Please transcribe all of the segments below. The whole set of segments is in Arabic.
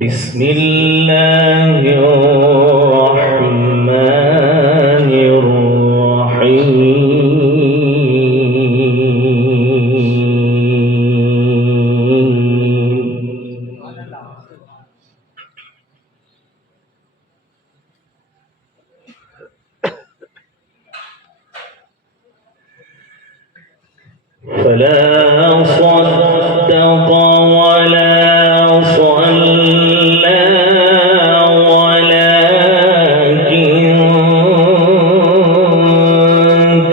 بسم الله الرحمن الرحيم. فلا صدق ولا صلى ولكن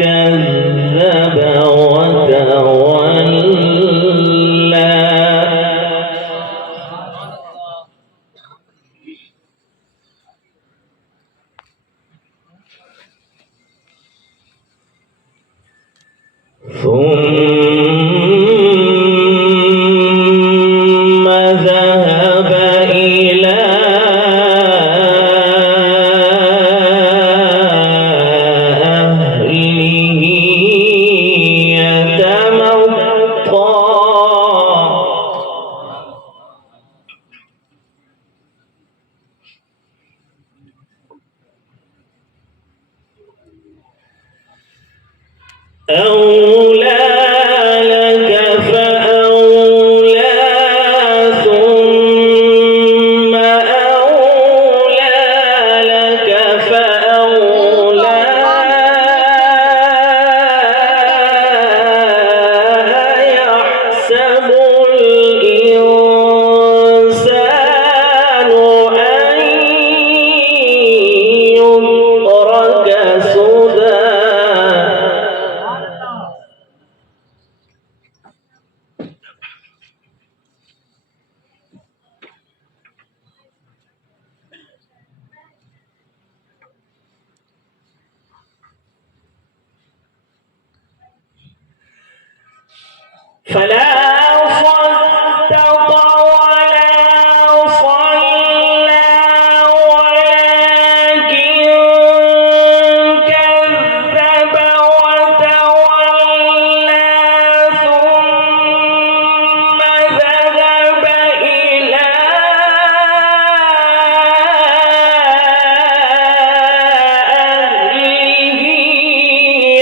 كذب وتولى. ثم ذهب إلى أهله يتمطى. أولى لك فأولى ثم أولى لك فأولى. يحسب الإنسان أن يترك سدى. فلا صدق ولا صلى ولكن كذب وتولى ثم ذهب إلى أهله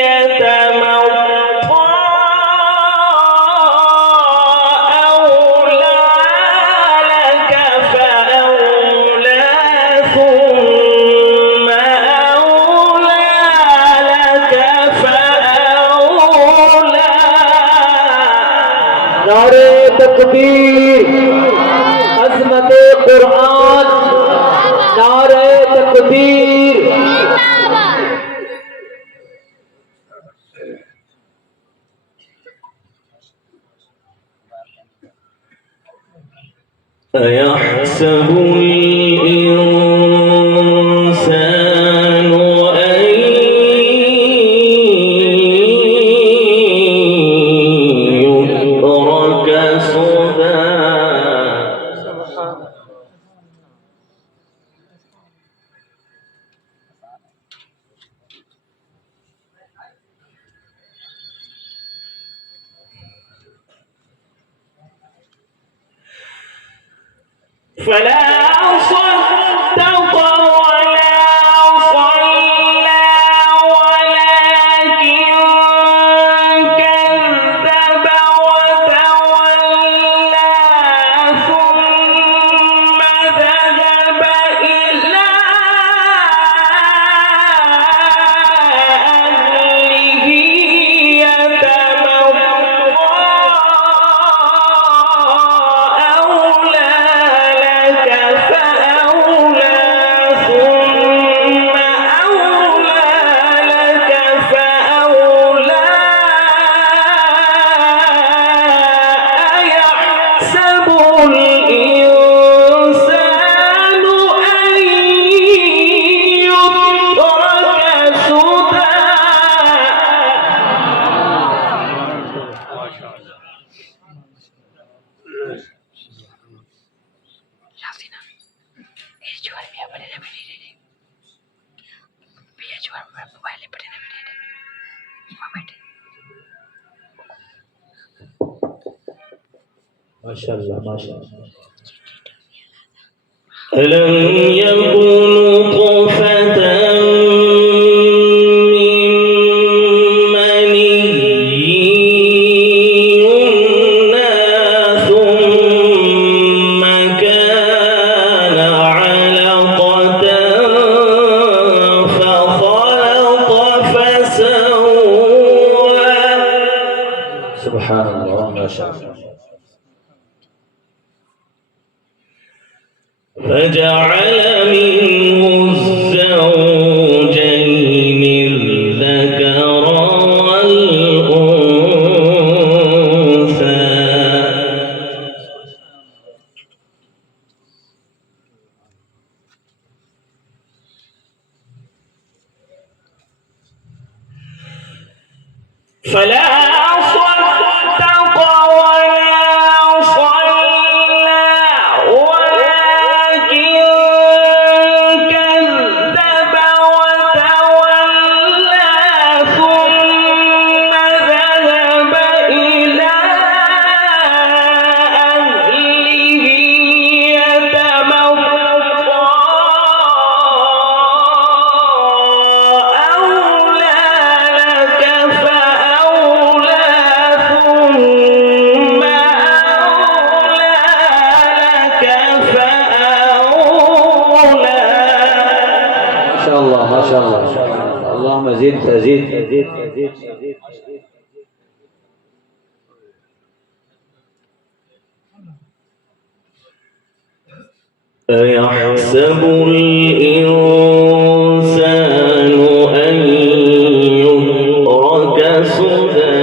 يتمطى. أولى لك فأولى ثم أولى لك فأولى. नारे तकबीर, अज़मत कुरान, नारे तकबीर। أيحسب الإنسان أن يترك سدى. فلا صدق ولا صلى ولكن كذب وتولى ثم ذهب إلى أهله يتمطى. أولى لك فأولى ثم أولى لك فأولى. أيحسب الإنسان أن يترك سدى. माशाअल्लाह, माशाअल्लाह। ألم يكن نطفة من مني يمنى ثم كان علقة فخلق فسوى. سبحان الله ما شاء الله. فجعل منه الزوجين الذكر والأنثى. فلا صدق ولا صلى ولكن كذب وتولى ثم ذهب إلى أهله يتمطى. أولى لك فأولى ثم أولى لك فأولى. ما شاء الله ما شاء الله. اللهم زد فزد. أيحسب الإنسان أن يترك سدى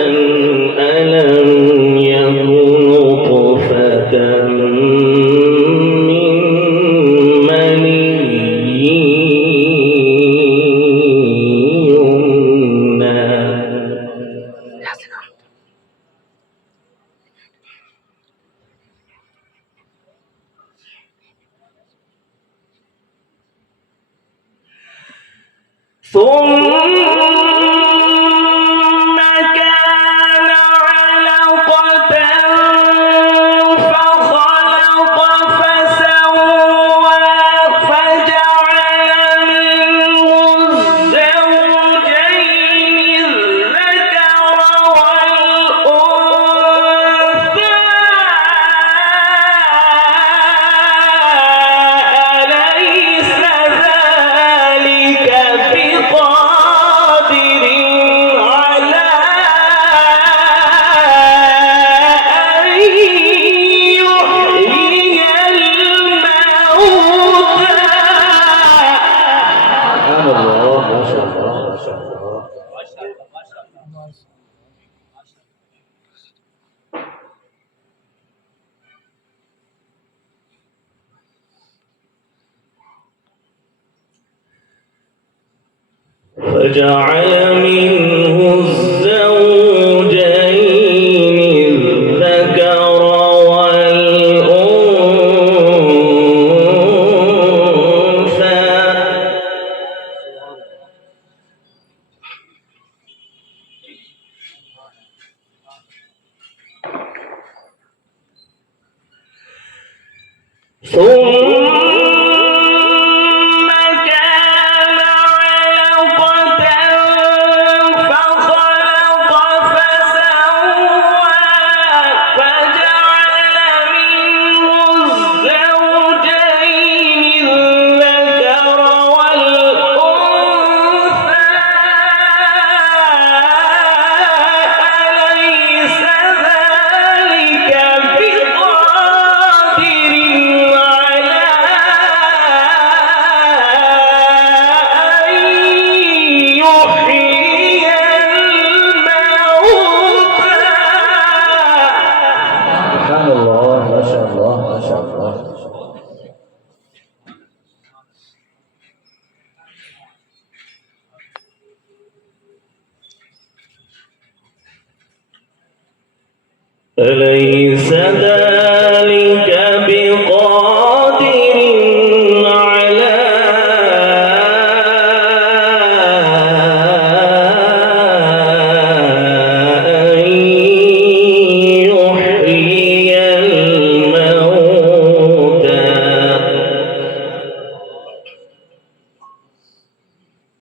ألم يكن نطفة من مني يمنى. ثم كان علقة فخلق فسوى فجعل منه الزوجين الذكر والأنثى. أليس ذلك بقادر على أن يحيي الموتى. سبحان الله ما شاء الله ما شاء الله. فجعل منه الزوجين الذكر والأنثى. ثم كان علقة فخلق فسوى فجعل منه الزوجين الذكر والأنثى. أليس ذلك بقادر على أن يحيي الموتى. سبحان الله ما شاء الله ما شاء الله. أليس ذلك بقادر